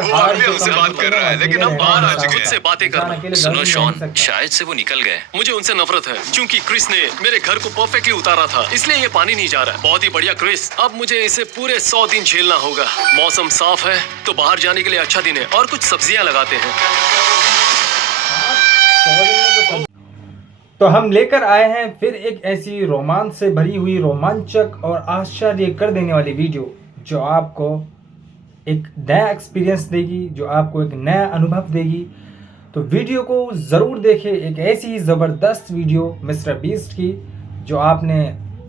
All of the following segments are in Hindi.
वो अभी हमसे बात कर रहा है, लेकिन हम बाहर आ चुके खुद से हैं। बातें करना। सुनो शॉन, शायद से वो निकल गए। मुझे उनसे नफरत है क्योंकि क्रिस ने मेरे घर को परफेक्टली उतारा था, इसलिए ये पानी नहीं जा रहा है। बहुत ही बढ़िया क्रिस, अब मुझे इसे पूरे 100 दिन झेलना होगा। मौसम साफ है तो बाहर जाने के लिए अच्छा दिन है और कुछ सब्जियां लगाते हैं। तो हम लेकर आए हैं फिर एक ऐसी रोमांच से भरी हुई, रोमांचक और आश्चर्य कर देने वाली वीडियो जो आपको एक नया एक्सपीरियंस देगी, जो आपको एक नया अनुभव देगी। तो वीडियो को ज़रूर देखें, एक ऐसी ज़बरदस्त वीडियो मिस्टर बीस्ट की जो आपने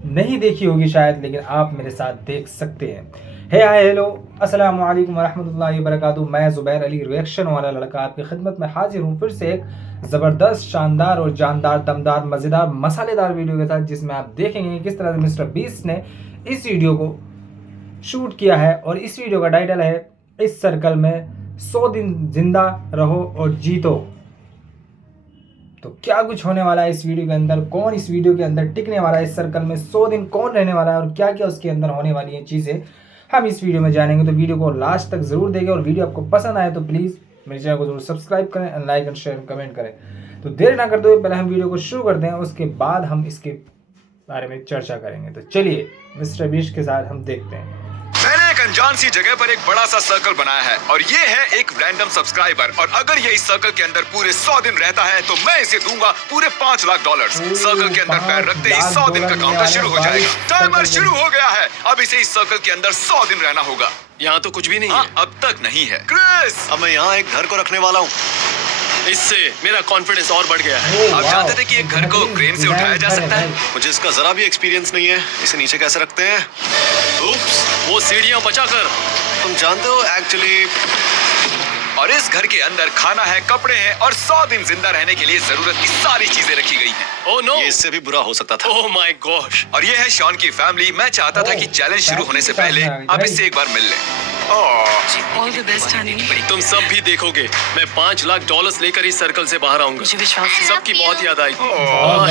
नहीं देखी होगी शायद, लेकिन आप मेरे साथ देख सकते हैं। हे हाय हेलो अस्सलाम वालेकुम वरहमतुल्लाहि वबरकातुहू। मैं ज़ुबैर अली रिएक्शन वाला लड़का आपकी खिदमत में हाजिर हूँ फिर से एक ज़बरदस्त, शानदार और जानदार, दमदार, मज़ेदार, मसालेदार वीडियो के साथ, जिसमें आप देखेंगे किस तरह से मिस्टर बीस्ट ने इस वीडियो को शूट किया है। और इस वीडियो का टाइटल है इस सर्कल में 100 दिन जिंदा रहो और जीतो। तो क्या कुछ होने वाला है इस वीडियो के अंदर, कौन इस वीडियो के अंदर टिकने वाला है, इस सर्कल में 100 दिन कौन रहने वाला है और क्या क्या उसके अंदर होने वाली हैं चीज़ें, हम इस वीडियो में जानेंगे। तो वीडियो को लास्ट तक ज़रूर देखें और वीडियो आपको पसंद आए तो प्लीज़ मेरे चैनल को जरूर सब्सक्राइब करें and like and share comment करें। तो देर ना करते हुए पहले हम वीडियो को शुरू करते हैं, उसके बाद हम इसके बारे में चर्चा करेंगे। तो चलिए मिस्टर बीस्ट के साथ हम देखते हैं। मैंने एक अनजान सी जगह पर एक बड़ा सा सर्कल बनाया है और ये है एक रैंडम सब्सक्राइबर, और अगर ये इस सर्कल के अंदर पूरे 100 दिन रहता है तो मैं इसे दूंगा पूरे $5 लाख। सर्कल के अंदर पैर रखते ही 100 दिन का काउंटर शुरू हो जाएगा। टाइमर शुरू हो गया है। अब इसे इस सर्कल के अंदर 100 दिन रहना होगा। यहाँ तो कुछ भी नहीं हाँ, है। अब तक नहीं है। क्रिस, अब मैं यहाँ एक घर को रखने वाला हूँ। इससे मेरा कॉन्फिडेंस और बढ़ गया है। आप जानते थे कि एक घर को क्रेन से उठाया जा सकता है? मुझे इसका जरा भी एक्सपीरियंस नहीं है। इसे नीचे कैसे रखते हैं? उप्स, वो सीढ़ियाँ बचाकर। तुम जानते हो एक्चुअली। और इस घर के अंदर खाना है, कपड़े हैं और 100 दिन जिंदा रहने के लिए जरूरत की सारी चीजें रखी गई हैं। ओह नो, ये इससे भी बुरा हो सकता था। Oh my gosh. और ये है शॉन की फैमिली। मैं चाहता था कि चैलेंज शुरू होने से पहले आप इससे एक बार मिल लें। All the best Honey. तुम सब भी देखोगे मैं $5 लाख लेकर इस सर्कल से बाहर आऊंगा। मुझे विश्वास है। सबकी बहुत याद आई।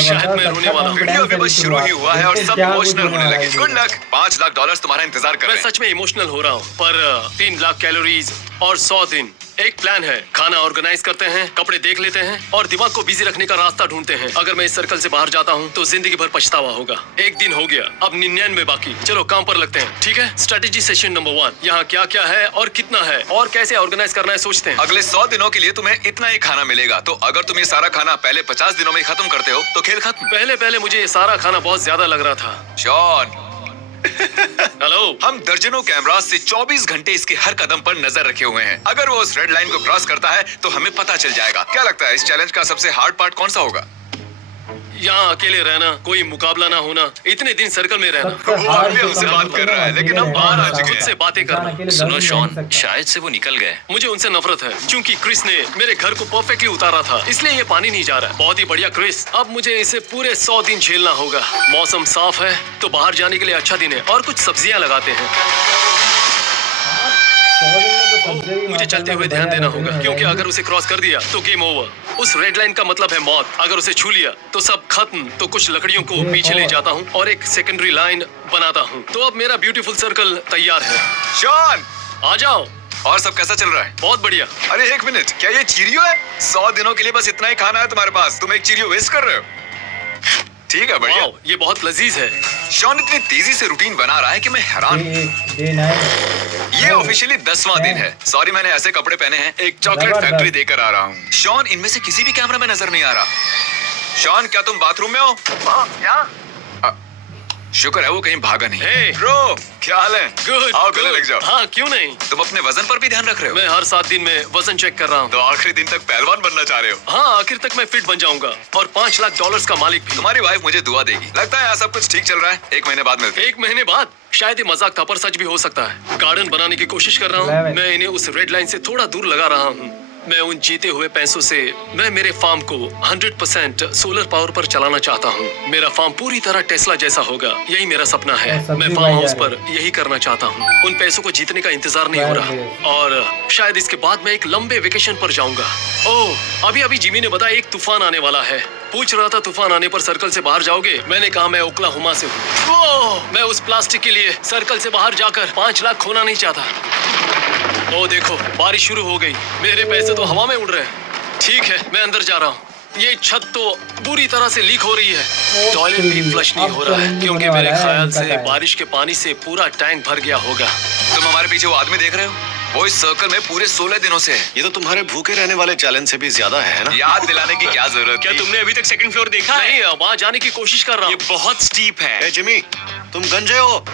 शायद मैं रोने वाला हूँ। वीडियो अभी बस शुरू ही हुआ है और सब इमोशनल होने लगे। Good luck. $5 लाख तुम्हारा इंतजार कर मैं रहे हैं। सच में इमोशनल हो रहा हूँ, पर 3 लाख कैलोरीज और 100 दिन। एक प्लान है, खाना ऑर्गेनाइज करते हैं, कपड़े देख लेते हैं और दिमाग को बिजी रखने का रास्ता ढूंढते हैं। अगर मैं इस सर्कल से बाहर जाता हूँ तो जिंदगी भर पछतावा होगा। एक दिन हो गया, अब 99 बाकी। चलो काम पर लगते हैं, ठीक है? Strategy session number 1। यहाँ क्या क्या है और कितना है और कैसे ऑर्गेनाइज करना है सोचते हैं। अगले 100 दिनों के लिए तुम्हें इतना ही खाना मिलेगा। तो अगर तुम ये सारा खाना पहले 50 दिनों में खत्म करते हो तो खेल खत्म। पहले मुझे ये सारा खाना बहुत ज्यादा लग रहा था। Shaun, hello. हम दर्जनों कैमरास से 24 घंटे इसके हर कदम पर नजर रखे हुए हैं। अगर वो उस रेड लाइन को क्रॉस करता है तो हमें पता चल जाएगा। क्या लगता है इस चैलेंज का सबसे हार्ड पार्ट कौन सा होगा? यहाँ अकेले रहना, कोई मुकाबला ना होना, इतने दिन सर्कल में रहना। वो अभी हमसे बात कर रहा है, लेकिन हम बाहर आ चुके खुद हैं। से बातें करना। सुनो शॉन, शायद से वो निकल गए। मुझे उनसे नफरत है क्योंकि क्रिस ने मेरे घर को परफेक्टली उतारा था, इसलिए ये पानी नहीं जा रहा है। बहुत ही बढ़िया क्रिस, अब मुझे इसे पूरे 100 दिन झेलना होगा। मौसम साफ है तो बाहर जाने के लिए अच्छा दिन है और कुछ सब्जियां लगाते हैं। मुझे चलते हुए ध्यान देना होगा क्योंकि अगर उसे क्रॉस कर दिया तो गेम ओवर। उस रेड लाइन का मतलब है मौत। अगर उसे छू लिया तो सब खत्म। तो कुछ लकड़ियों को पीछे ले जाता हूँ और एक सेकेंडरी लाइन बनाता हूँ। तो अब मेरा ब्यूटीफुल सर्कल तैयार है। शॉन, आ जाओ। और सब कैसा चल रहा है? बहुत बढ़िया। अरे एक मिनट, क्या ये चीरियो है? 100 दिनों के लिए बस इतना ही खाना है तुम्हारे पास। तुम एक चीरियो वेस्ट कर रहे हो। ठीक है, बढ़िया। वाओ, ये बहुत लजीज है। शॉन इतनी तेजी से रूटीन बना रहा है कि मैं हैरान हूँ। ये ऑफिशियली 10वां दिन है। सॉरी, मैंने ऐसे कपड़े पहने हैं। एक चॉकलेट फैक्ट्री देकर आ रहा हूँ। शॉन, इनमें से किसी भी कैमरा में नजर नहीं आ रहा। शॉन, क्या तुम बाथरूम में हो? शुक्र है वो कहीं भागा नहीं। Hey! ब्रो, क्या हाल है? गुड। आओ गले लग जाओ। हाँ, क्यों नहीं। तुम अपने वजन पर भी ध्यान रख रहे हो? मैं हर 7 दिन में वजन चेक कर रहा हूँ। तो आखिरी दिन तक पहलवान बनना चाह रहे हो? हाँ, आखिर तक मैं फिट बन जाऊंगा और $5 लाख का मालिक भी। तुम्हारी वाइफ मुझे दुआ देगी। लगता है यहाँ सब कुछ ठीक चल रहा है। 1 महीने बाद मिलते हैं। 1 महीने बाद? शायद ये मजाक था पर सच भी हो सकता है। गार्डन बनाने की कोशिश कर रहा हूँ। मैं इन्हें उस रेड लाइन से थोड़ा दूर लगा रहा हूँ। मैं उन जीते हुए पैसों से मैं मेरे फार्म को 100% सोलर पावर पर चलाना चाहता हूँ। मेरा फार्म पूरी तरह टेस्ला जैसा होगा, यही मेरा सपना है। मैं फार्म हाउस पर यही करना चाहता हूँ। उन पैसों को जीतने का इंतजार नहीं हो रहा और शायद इसके बाद मैं एक लंबे वेकेशन पर जाऊंगा। ओह, अभी जिमी ने बताया एक तूफान आने वाला है। पूछ रहा था तूफान आने पर सर्कल से बाहर जाओगे? मैंने कहा मैं ओक्लाहोमा से हूँ। मैं उस प्लास्टिक के लिए सर्कल से बाहर जाकर $5 लाख खोना नहीं चाहता। ओ देखो, बारिश शुरू हो गई। मेरे पैसे तो हवा में उड़ रहे हैं। ठीक है, मैं अंदर जा रहा हूँ। ये छत तो बुरी तरह से लीक हो रही है। टॉयलेट भी फ्लश नहीं हो रहा है क्योंकि मेरे ख्याल से बारिश के पानी से पूरा टैंक भर गया होगा। तुम हमारे पीछे वो आदमी देख रहे हो? वो इस सर्कल में पूरे 16 दिनों से है। ये तो तुम्हारे भूखे रहने वाले चैलेंज से भी ज्यादा है ना? याद दिलाने की क्या जरूरत? क्या तुमने अभी तक सेकंड फ्लोर देखा है? नहीं, वहाँ जाने की कोशिश कर रहा ये हूँ। बहुत स्टीप है। ए जिमी, तुम गंजे हो।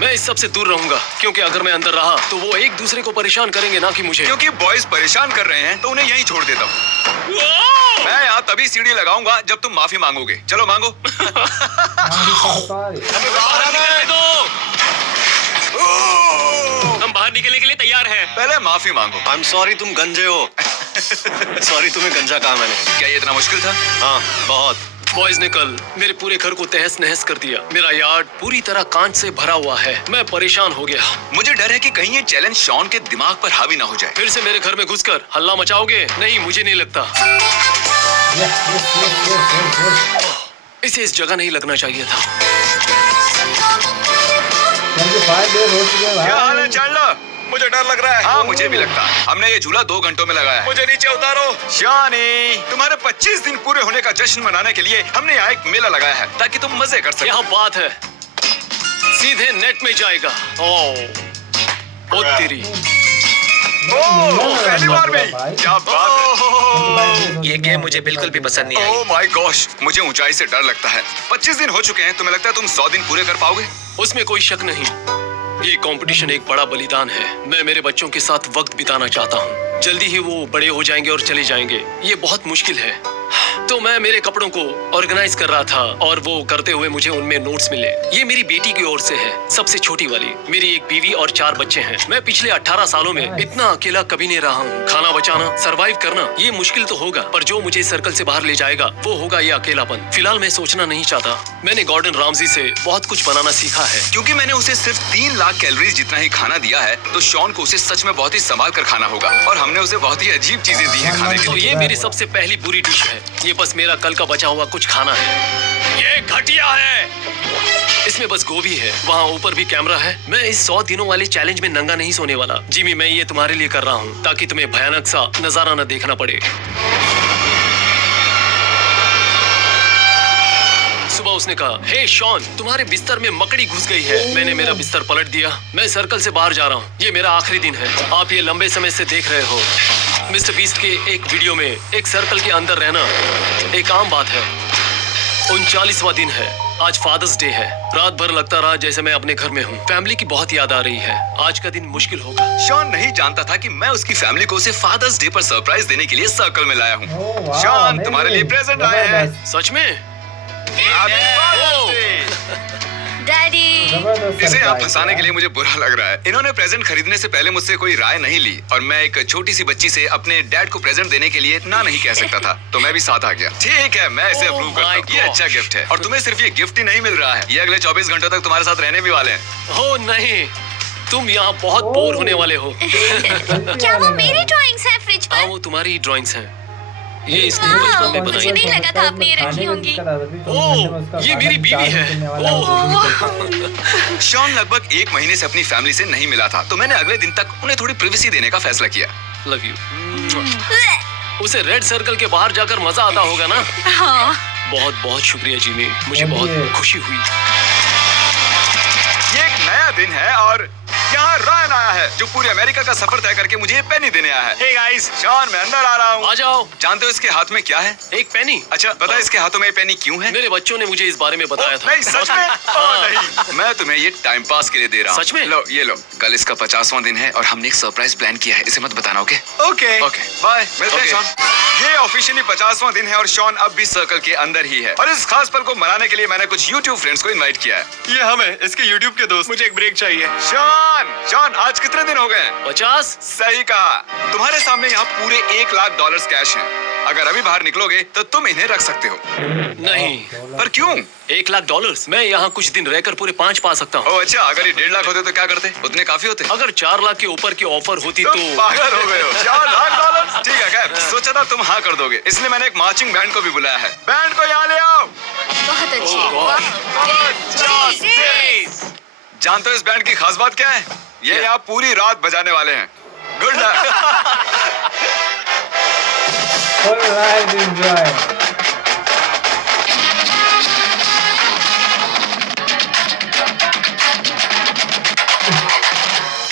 मैं इस सब से दूर रहूंगा क्योंकि अगर मैं अंदर रहा तो वो एक दूसरे को परेशान करेंगे, ना कि मुझे। क्योंकि बॉयज परेशान कर रहे हैं तो उन्हें यहीं छोड़ देता हूँ। मैं यहाँ तभी सीढ़ी लगाऊंगा जब तुम माफी मांगोगे। चलो मांगो। बाहर निकलने दो। हम बाहर निकलने के लिए तैयार हैं। पहले माफी मांगो। आई एम सॉरी, तुम गंजे हो। सॉरी, तुम्हें गंजा कहा मैंने। क्या ये इतना मुश्किल था? हाँ, बहुत। बॉयज ने कल मेरे पूरे घर को तहस नहस कर दिया। मेरा यार्ड पूरी तरह कांच से भरा हुआ है। मैं परेशान हो गया। मुझे डर है कि कहीं ये चैलेंज शॉन के दिमाग पर हावी ना हो जाए। फिर से मेरे घर में घुसकर हल्ला मचाओगे? नहीं, मुझे नहीं लगता। इसे इस जगह नहीं लगना चाहिए था। क्या हाल है चांडलर? मुझे डर लग रहा है। हाँ, मुझे भी लगता है। हमने ये झूला 2 घंटों में लगाया है। मुझे नीचे उतारो। शॉनी, तुम्हारे 25 दिन पूरे होने का जश्न मनाने के लिए हमने यहाँ एक मेला लगाया है ताकि तुम मजे कर सको। यहाँ बात है, सीधे नेट में जाएगा। ओ तेरी। पहली बार में क्या बात है। ये गेम मुझे बिल्कुल भी पसंद नहीं आई। ओह माय गॉश, मुझे ऊंचाई से डर लगता है। 25 दिन हो चुके हैं। तुम्हें लगता है तुम 100 दिन पूरे कर पाओगे? उसमें कोई शक नहीं। ये कंपटीशन एक बड़ा बलिदान है। मैं मेरे बच्चों के साथ वक्त बिताना चाहता हूँ। जल्दी ही वो बड़े हो जाएंगे और चले जाएंगे। ये बहुत मुश्किल है। तो मैं मेरे कपड़ों को ऑर्गेनाइज कर रहा था और वो करते हुए मुझे उनमें नोट्स मिले। ये मेरी बेटी की ओर से है, सबसे छोटी वाली। मेरी एक बीवी और 4 बच्चे हैं। मैं पिछले 18 सालों में इतना अकेला कभी नहीं रहा हूँ। खाना बचाना, सरवाइव करना, ये मुश्किल तो होगा, पर जो मुझे सर्कल से बाहर ले जाएगा वो होगा ये अकेलापन। फिलहाल मैं सोचना नहीं चाहता। मैंने गॉर्डन रामजी से बहुत कुछ बनाना सीखा है। क्योंकि मैंने उसे सिर्फ 3 लाख कैलोरीज जितना ही खाना दिया है, तो शॉन को उसे सच में बहुत ही संभाल कर खाना होगा। और हमने उसे बहुत ही अजीब चीजें दी हैं खाने के तो लिए। ये मेरी सबसे पहली बुरी डिश है। ये बस मेरा कल का बचा हुआ कुछ खाना है। ये घटिया है। इसमें बस गोभी है। वहाँ ऊपर भी कैमरा है। मैं इस 100 दिनों वाले चैलेंज में नंगा नहीं सोने वाला। जिमी, मैं ये तुम्हारे लिए कर रहा हूँ ताकि तुम्हें भयानक सा नजारा न देखना पड़े। सुबह उसने कहा, हे शॉन, तुम्हारे बिस्तर में मकड़ी घुस गई है। मैंने मेरा बिस्तर पलट दिया। मैं सर्कल से बाहर जा रहा हूँ। ये मेरा आखिरी दिन है। आप ये लंबे समय से देख रहे हो। मिस्टर बीस्ट के एक वीडियो में एक सर्कल के अंदर रहना एक आम बात है। 39वां दिन है। आज फादर्स डे है। रात भर लगता रहा जैसे मैं अपने घर में हूँ। फैमिली की बहुत याद आ रही है। आज का दिन मुश्किल होगा। शॉन नहीं जानता था कि मैं उसकी फैमिली को उसे फादर्स डे पर सरप्राइज देने के लिए सर्कल में लाया हूँ। ओह, वाह, शॉन, तुम्हारे लिए amazing, प्रेजेंट आए हैं। जबरदस्त, सच में? Happy Father's Day! डैडी। जबरदस्त इसे यहाँ surprise फंसाने के लिए मुझे बुरा लग रहा है। इन्होंने प्रेजेंट खरीदने से पहले मुझसे कोई राय नहीं ली और मैं एक छोटी सी बच्ची से अपने डैड को प्रेजेंट देने के लिए ना नहीं कह सकता था, तो मैं भी साथ आ गया। ठीक है, मैं इसे Oh अप्रूव करता हूँ। my ये gosh. अच्छा गिफ्ट है और तुम्हें सिर्फ ये गिफ्ट ही नहीं मिल रहा है, ये अगले 24 घंटों तक तुम्हारे साथ रहने भी वाले हैं। हो नहीं, तुम यहाँ बहुत बोर होने वाले हो। क्या वो मेरी ड्राइंग्स हैं फ्रिज हाँ, पर? वो तुम्हारी ड्राइंग्स हैं। ये इसने वाह, बचपन में मुझे बनाई। नहीं लगा था आपने ये रखी होंगी। ओह, ये मेरी बीवी है। शॉन लगभग 1 महीने से अपनी फैमिली से नहीं मिला था, तो मैंने अगले दिन तक उन्हें थोड़ी प्रिवेसी देने का फैसला किया। Love you. उसे रेड सर्कल के बाहर जाकर मजा आता होगा ना? हाँ। बहुत बहुत शुक्रिया जिमी, मुझे चलिए। बहुत खुशी हुई। ये एक नया दिन है और यहाँ रायन आया है जो पूरे अमेरिका का सफर तय करके मुझे ये पेनी देने आया है। हे गाइस, शॉन, मैं अंदर आ रहा हूँ। आ जाओ। जानते हो इसके हाथ में क्या है? एक पेनी। अच्छा, पता है इसके हाथों में ये पेनी क्यों है? मेरे बच्चों ने मुझे इस बारे में बताया था। नहीं, सच में? ओह, नहीं, मैं तुम्हें ये टाइम पास के लिए दे रहा हूँ। सच में? लो, ये लो। कल इसका 50वां दिन है और हमने एक सरप्राइज प्लान किया है। इसे मत बताना, ओके? ओके। Okay, bye. मिलते हैं Okay. शॉन। ये ऑफिशियली 50वां दिन है और शॉन अब भी सर्कल के अंदर ही है और इस खास पल को मनाने के लिए मैंने कुछ YouTube फ्रेंड्स को इनवाइट किया है। ये हम है, इसके YouTube के दोस्त। मुझे एक ब्रेक चाहिए। शॉन, आज कितने दिन हो गए? 50? सही कहा। तुम्हारे सामने यहाँ पूरे $1 लाख कैश हैं। अगर अभी बाहर निकलोगे तो तुम इन्हें रख सकते हो। नहीं। पर क्यों? $1 लाख? मैं यहाँ कुछ दिन रहकर पूरे 5 पा सकता हूँ। ओह अच्छा, अगर ये 1.5 लाख होते तो क्या करते? उतने काफी होते। अगर 4 लाख के ऊपर की ऑफर होती तुम तो पागल हो गए हो। $4 लाख? ठीक है, खैर सोचा था तुम हाँ कर दोगे, इसलिए मैंने एक मार्चिंग बैंड को भी बुलाया है। बैंड को यहाँ ले आओ। बहुत अच्छी। Oh, God. वाह। जानते हो इस बैंड की खास बात क्या है? ये यहाँ पूरी रात बजाने वाले हैं। Good luck. Full ride enjoy.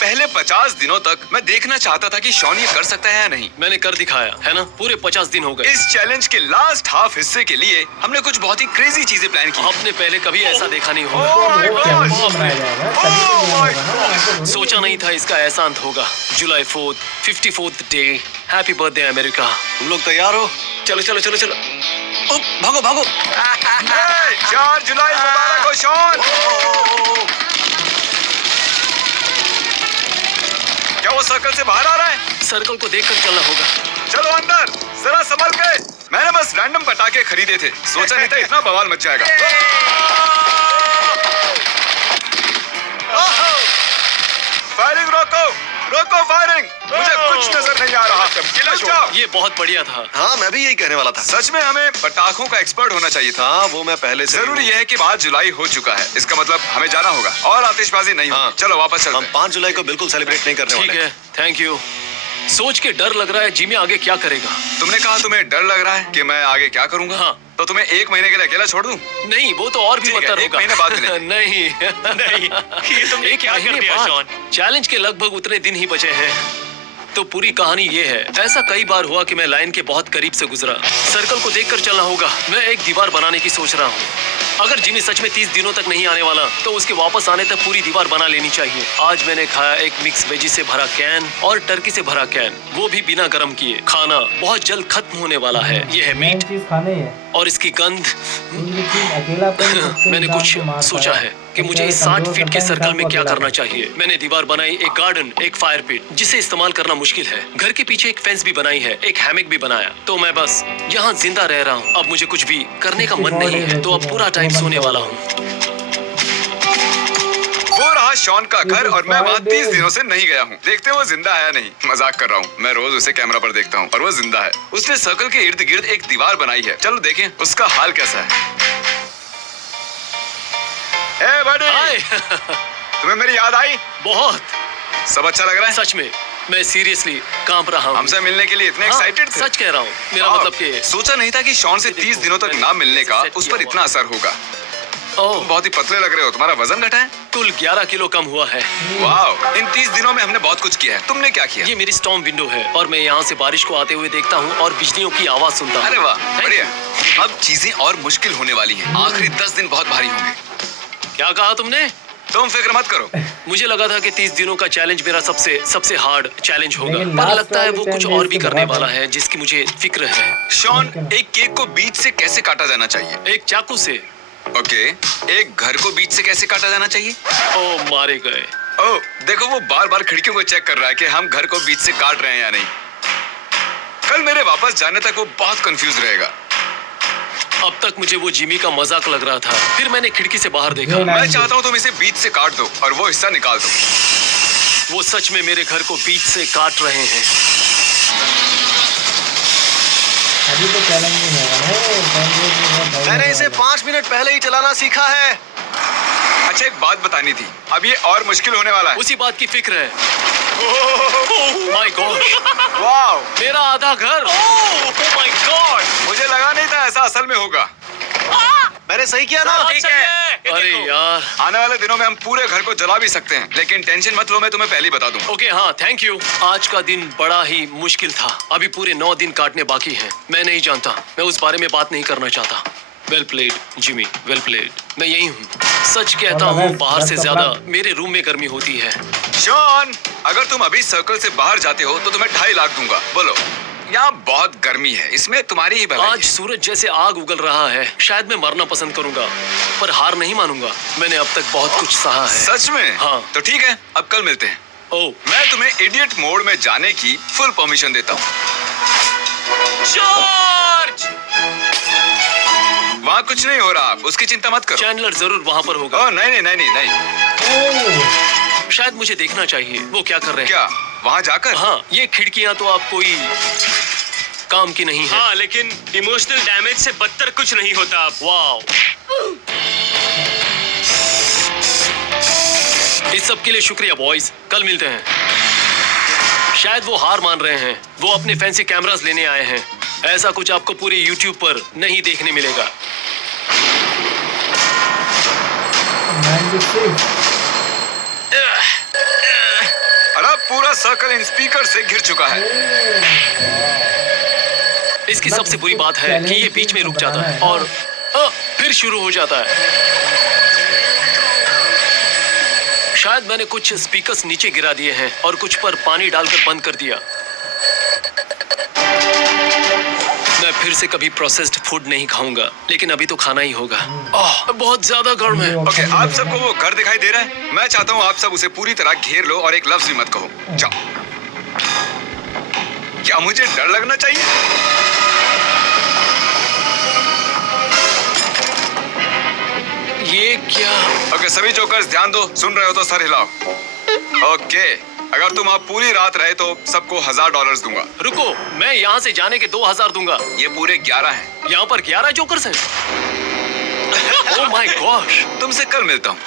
पहले 50 दिनों तक मैं देखना चाहता था कि शॉन ये कर सकता है या नहीं। मैंने कर दिखाया है ना, पूरे 50 दिन हो गए। इस चैलेंज के लास्ट हाफ हिस्से के लिए हमने कुछ बहुत ही क्रेजी चीजें प्लान की। आपने पहले कभी ऐसा देखा नहीं होगा। Oh my वो gosh! चैलेंज बनाया जाएगा, तभी तो Oh my गेम होगा ना, ऐसे थोड़ी सोचा नहीं था इसका ऐसा अंत होगा। जुलाई 4th 54th day. Happy birthday America. तुम लोग तैयार हो? चलो चलो चलो चलो। ओ, भागो भागो। Hey, 4 जुलाई मुबारक हो शॉन। क्या वो सर्कल से बाहर आ रहा है? सर्कल को देखकर चलना होगा। चलो अंदर, जरा संभल के। मैंने बस रैंडम पटाखे खरीदे थे, सोचा नहीं था इतना बवाल मच जाएगा। फायरिंग रोको, रोको फायरिंग। मुझे कुछ नजर नहीं आ रहा। अच्छा, ये बहुत बढ़िया था। हाँ, मैं भी यही कहने वाला था। सच में हमें पटाखों का एक्सपर्ट होना चाहिए था। हाँ, वो मैं पहले से जरूरी यह है कि 5 जुलाई हो चुका है, इसका मतलब हमें जाना होगा और आतिशबाजी नहीं होगी। हाँ। चलो वापस चलते हम हैं। 5 जुलाई को बिल्कुल सेलिब्रेट नहीं करने ठीक वाले। है, थैंक यू। सोच के डर लग रहा है जिमी आगे क्या करेगा। तुमने कहा तुम्हें डर लग रहा है कि मैं आगे क्या करूंगा? हाँ। तो तुम्हें 1 महीने के लिए अकेला छोड़ दूं? नहीं, वो तो और भी ठीक है, बदतर 1 होगा। महीने बाद मिलेंगे। नहीं नहीं, ये तुमने एक क्या कर महीने दिया बाद। शॉन? चैलेंज के लगभग उतने दिन ही बचे हैं। तो पूरी कहानी ये है, ऐसा कई बार हुआ कि मैं लाइन के बहुत करीब से गुजरा। सर्कल को देखकर चलना होगा। मैं एक दीवार बनाने की सोच रहा हूँ। अगर जिमी सच में 30 दिनों तक नहीं आने वाला तो उसके वापस आने तक पूरी दीवार बना लेनी चाहिए। आज मैंने खाया एक मिक्स वेजी से भरा कैन और टर्की से भरा कैन, वो भी बिना गर्म किए। खाना बहुत जल्द खत्म होने वाला है। ये है मेन मीट चीज खाने ही है। और इसकी गंध। ये चीज अकेलापन सबसे मैंने इंसान कुछ को मारता सोचा है कि मुझे इस 60 फीट के सर्कल में क्या करना चाहिए। मैंने दीवार बनाई, एक गार्डन, एक फायर पिट जिसे इस्तेमाल करना मुश्किल है। घर के पीछे एक फेंस भी बनाई है, एक हैमक भी बनाया। तो मैं बस यहाँ जिंदा रह रहा हूँ। अब मुझे कुछ भी करने का मन नहीं है, तो अब पूरा टाइम सोने वाला हूँ। वो रहा शॉन का घर और मैं वहाँ 30 दिनों से नहीं गया हूँ। देखते हैं वो जिंदा है या नहीं। मजाक कर रहा हूँ, मैं रोज उसे कैमरा पर देखता हूँ और वो जिंदा है। उसने सर्कल के इर्द गिर्द एक दीवार बनाई है। चलो देखें उसका हाल कैसा है। ए बड़ी, हाय। तुम्हें मेरी याद आई? बहुत। सब अच्छा लग रहा है? सच में मैं सीरियसली कांप रहा हूँ। हमसे मिलने के लिए इतने हाँ, एक्साइटेड थे। सच कह रहा हूँ। मेरा हाँ, मतलब कि सोचा नहीं था कि शॉन से 30 दिनों तक ना मिलने का उस पर इतना असर होगा। ओह, बहुत ही पतले लग रहे हो, तुम्हारा वजन घटा है? कुल 11 किलो कम हुआ है। वाह, इन 30 दिनों में हमने बहुत कुछ किया है। तुमने क्या किया? ये मेरी स्टॉर्म विंडो है और मैं यहाँ से बारिश को आते हुए देखता हूँ और बिजलियों की आवाज सुनता हूँ। अरे वाह, Thank बढ़िया। अब चीजें और मुश्किल होने वाली हैं। आखिरी 10 दिन बहुत भारी होंगे। you। क्या कहा तुमने? तुम फिक्र मत करो। मुझे लगा था कि 30 दिनों का चैलेंज मेरा सबसे हार्ड चैलेंज होगा, लेकिन पर last लगता है वो वाले कुछ challenge और भी से करने बहुत वाला है जिसकी मुझे फिक्र है। शॉन, एक केक को बीच से कैसे काटा जाना चाहिए? एक चाकू से। ओके, एक घर को बीच से कैसे काटा जाना चाहिए? ओ, मारे गए। ओह, देखो वो बार-बार खिड़कियों को चेक कर रहा है कि हम घर को बीच से काट रहे हैं या नहीं। कल मेरे वापस जाने तक वो बहुत कंफ्यूज रहेगा। अब तक मुझे वो जिमी का मजाक लग रहा था। फिर मैंने खिड़की से बाहर देखा। ये ना- मैं चाहता हूँ तुम इसे बीच से काट दो और वो हिस्सा निकाल दो। वो सच में मेरे घर को बीच से काट रहे हैं। अभी तो चैलेंज नहीं होगा। मैंने इसे 5 मिनट पहले ही चलाना सीखा है। अच्छा, एक बात बतानी थी। अब ये और मुश्किल होने वाला है। उसी बात की फिक्र है। माय गॉड, वाह, मेरा आधा घर। Oh my God. मुझे लगा नहीं था ऐसा असल में होगा। मैंने सही किया ना? ठीक है। ये अरे देखो। यार। आने वाले दिनों में हम पूरे घर को जला भी सकते हैं, लेकिन टेंशन मत लो, मैं तुम्हें पहले ही बता दूं। ओके, हाँ, थैंक यू। आज का दिन बड़ा ही मुश्किल था। अभी पूरे 9 दिन काटने बाकी हैं। मैं नहीं जानता, मैं उस बारे में बात नहीं करना चाहता। Well played Jimmy, well played. मैं यही हूँ। सच कहता और हूँ, बस- बाहर बस से तो ज्यादा बात- मेरे रूम में गर्मी होती है। शॉन, अगर तुम अभी सर्कल से बाहर जाते हो तो तुम्हें 2.5 लाख दूंगा। बोलो, यहाँ बहुत गर्मी है, इसमें तुम्हारी ही भलाई आज है। सूरज जैसे आग उगल रहा है। शायद मैं मरना पसंद करूंगा, पर हार नहीं मानूंगा। मैंने अब तक बहुत कुछ सहा है। सच में? हाँ। तो ठीक है, अब कल मिलते हैं। ओह, मैं तुम्हें इडियट मोड में जाने की फुल परमिशन देता हूँ। जॉर्ज। वहाँ कुछ नहीं हो रहा, उसकी चिंता मत करो। चैंडलर जरूर वहाँ पर होगा। ओह नहीं नहीं नहीं नहीं नहीं। शायद मुझे देखना चाहिए वो क्या कर रहे हैं। क्या वहाँ जाकर? हाँ, ये खिड़कियाँ तो आप कोई काम की नहीं है। हाँ, लेकिन इमोशनल डैमेज से बदतर कुछ नहीं होता। वाओ। इस सब के लिए शुक्रिया बॉयज, कल मिलते हैं। शायद वो हार मान रहे हैं, वो अपने फैंसी कैमरास लेने आए हैं। ऐसा कुछ आपको पूरे YouTube पर नहीं देखने मिलेगा। 96 और अब पूरा सर्कल इन स्पीकर से घिर चुका है। इसकी सबसे बुरी बात है कि ये बीच में रुक जाता है और फिर शुरू हो जाता है। शायद मैंने कुछ स्पीकर्स नीचे गिरा दिए हैं और कुछ पर पानी डालकर बंद कर दिया। मैं फिर से कभी प्रोसेस्ड फूड नहीं खाऊंगा, लेकिन अभी तो खाना ही होगा। बहुत ज्यादा गर्म है। ओके, आप सबको वो घर दिखाई दे रहा है? मैं चाहता हूँ आप सब उसे पूरी तरह घेर लो और एक लफ्ज भी मत कहो। जाओ। क्या मुझे डर लगना चाहिए? ये क्या? ओके, सभी जोकर्स ध्यान दो, सुन रहे हो तो सर हिलाओ। ओके, अगर तुम आप पूरी रात रहे तो सबको $1000 दूंगा। रुको, मैं यहाँ से जाने के 2000 दूंगा। ये पूरे 11 हैं। यहाँ पर 11 जोकर्स हैं। Oh my gosh. तुमसे कल मिलता हूँ।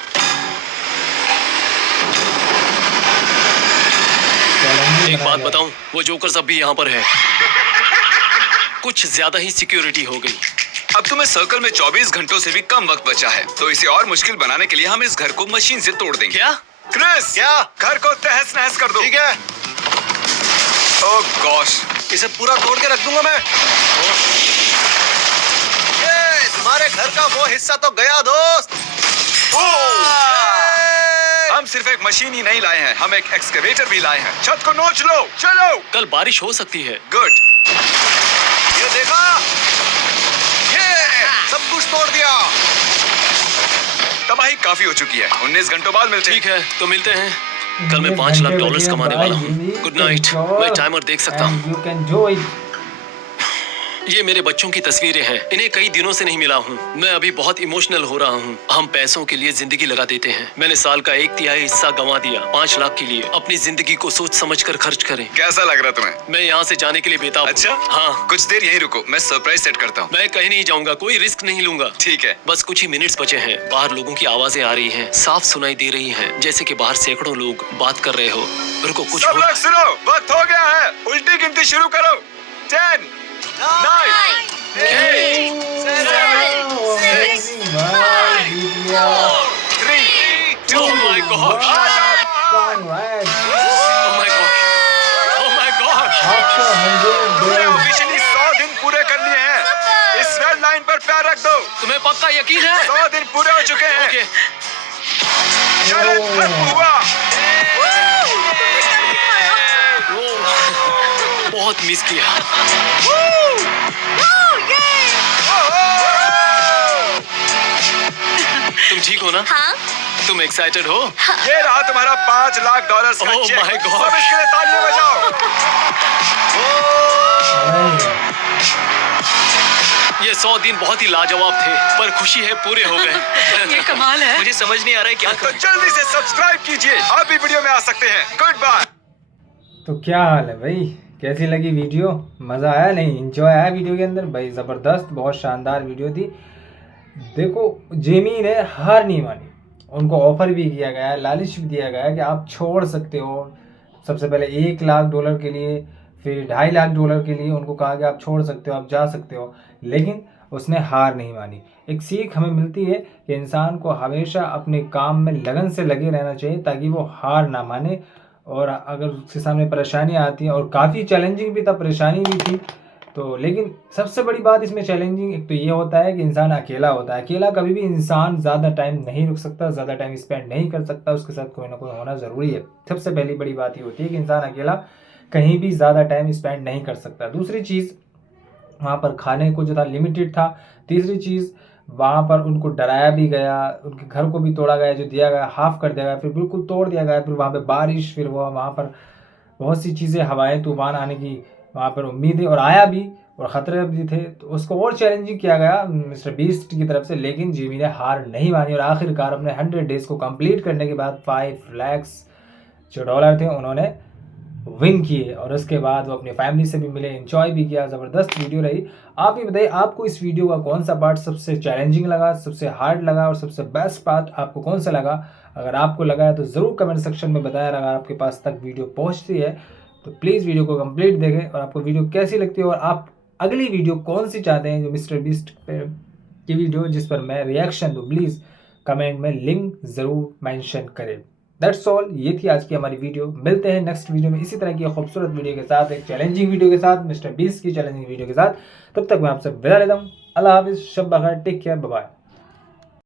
एक बात बताऊं, वो जोकर्स अब भी यहाँ पर है। कुछ ज्यादा ही सिक्योरिटी हो गई। अब तुम्हें सर्कल में 24 घंटों से भी कम वक्त बचा है, तो इसे और मुश्किल बनाने के लिए हम इस घर को मशीन से तोड़ देंगे। क्या? क्रिस, क्या? घर को तहस नहस कर दो। ठीक है, ओह गॉश, इसे पूरा तोड़ के रख दूंगा मैं। ये तुम्हारे घर का वो हिस्सा तो गया दोस्त। हम सिर्फ एक मशीन ही नहीं लाए हैं, हम एक एक्सकेवेटर भी लाए हैं। छत को नोच लो, चलो। कल बारिश हो सकती है। गुड। ये देखा, ये सब कुछ तोड़ दिया। तबाही काफी हो चुकी है। 19 घंटों बाद मिलते हैं। ठीक है, तो मिलते हैं। कल मैं $5 लाख कमाने वाला हूँ। Good night. मैं टाइमर देख सकता हूँ। You can do it. ये मेरे बच्चों की तस्वीरें हैं। इन्हें कई दिनों से नहीं मिला हूँ। मैं अभी बहुत इमोशनल हो रहा हूँ। हम पैसों के लिए जिंदगी लगा देते हैं। मैंने साल का 1/3 हिस्सा गंवा दिया 5 लाख के लिए। अपनी जिंदगी को सोच समझ कर खर्च करें। कैसा लग रहा तुम्हें? मैं यहाँ से जाने के लिए बेताब हूँ। अच्छा, हाँ। कुछ देर यहीं रुको, मैं सरप्राइज सेट करता हूँ। मैं कहीं नहीं जाऊंगा, कोई रिस्क नहीं लूंगा। ठीक है। बस कुछ ही मिनट्स बचे हैं। बाहर लोगों की आवाजें आ रही हैं, साफ सुनाई दे रही हैं, जैसे कि बाहर सैकड़ों लोग बात कर रहे हो। रुको, कुछ सब हो। लोग सुनो, वक्त हो गया है। उल्टी गिनती शुरू करो। 10, 9, 8, 7, 6, 3, 2, Oh my gosh. Congrats. Oh my gosh. Oh my gosh. After 100 तुमने days. ऑफिशियली 100 दिन पूरे कर लिए हैं। इस रेड लाइन पर पैर रख दो। तुम्हें पक्का यकीन है? 100 दिन पूरे हो चुके हैं। ओके। चैलेंज खत्म हुआ। बहुत मिस किया। तुम ठीक हो ना? हाँ, तुम एक्साइटेड हो? ये रहा तुम्हारा $5 लाख का Oh चेक। my God. सब इसके लिए तालियां बजाओ। ये 100 दिन बहुत ही लाजवाब थे, पर खुशी है पूरे हो गए। ये कमाल है। मुझे समझ नहीं आ रहा है क्या तो करूं। जल्दी से सब्सक्राइब कीजिए। आप भी वीडियो में आ सकते हैं। Good bye. तो क्या हाल है भाई, कैसी लगी वीडियो? मज़ा आया नहीं? इंजॉय आया वीडियो के अंदर? भाई ज़बरदस्त, बहुत शानदार वीडियो थी। देखो, जेमी ने हार नहीं मानी। उनको ऑफर भी किया गया, लालच भी दिया गया कि आप छोड़ सकते हो। सबसे पहले $1 लाख के लिए, फिर $2.5 लाख के लिए उनको कहा कि आप छोड़ सकते हो, आप जा सकते हो। लेकिन उसने हार नहीं मानी। एक सीख हमें मिलती है कि इंसान को हमेशा अपने काम में लगन से लगे रहना चाहिए, ताकि वो हार ना माने। और अगर उसके सामने परेशानियाँ आती हैं, और काफ़ी चैलेंजिंग भी था, परेशानी भी थी, तो लेकिन सबसे बड़ी बात इसमें चैलेंजिंग एक तो ये होता है कि इंसान अकेला होता है। अकेला कभी भी इंसान ज़्यादा टाइम नहीं रुक सकता, ज़्यादा टाइम स्पेंड नहीं कर सकता। उसके साथ कोई ना कोई होना ज़रूरी है। सबसे पहली बड़ी बात ये होती है कि इंसान अकेला कहीं भी ज़्यादा टाइम स्पेंड नहीं कर सकता। दूसरी चीज़, वहाँ पर खाने को जो था लिमिटेड था। तीसरी चीज़, वहाँ पर उनको डराया भी गया, उनके घर को भी तोड़ा गया, जो दिया गया हाफ कर दिया गया, फिर बिल्कुल तोड़ दिया गया। फिर वहाँ पे बारिश, फिर वहाँ पर बहुत सी चीज़ें, हवाएं, तूफान आने की वहाँ पर उम्मीदें, और आया भी, और ख़तरे भी थे। तो उसको और चैलेंजिंग किया गया मिस्टर बीस्ट की तरफ से। लेकिन जिमी ने हार नहीं मानी, और आखिरकार अपने 100 डेज़ को कंप्लीट करने के बाद $5 लाख जो डॉलर थे उन्होंने विन किए। और उसके बाद वो अपनी फैमिली से भी मिले, एंजॉय भी किया। ज़बरदस्त वीडियो रही। आप ही बताइए, आपको इस वीडियो का कौन सा पार्ट सबसे चैलेंजिंग लगा, सबसे हार्ड लगा, और सबसे बेस्ट पार्ट आपको कौन सा लगा? अगर आपको लगा है तो ज़रूर कमेंट सेक्शन में बताएं। अगर आपके पास तक वीडियो पहुंचती है तो प्लीज़ वीडियो को कंप्लीट देखें, और आपको वीडियो कैसी लगती है और आप अगली वीडियो कौन सी चाहते हैं जो मिस्टर बीस्ट की वीडियो जिस पर मैं रिएक्शन दूँ, प्लीज़ कमेंट में लिंक ज़रूर मेंशन करें। दैट्स ऑल, ये थी आज की हमारी वीडियो। मिलते हैं नेक्स्ट वीडियो में इसी तरह की खूबसूरत वीडियो के साथ, एक चैलेंजिंग वीडियो के साथ, मिस्टर बीस्ट की चैलेंजिंग वीडियो के साथ। तब तक मैं आपसे विदा लेता हूँ। अल्लाह हाफिज़, शब बखैर, टेक केयर, बाय बाय।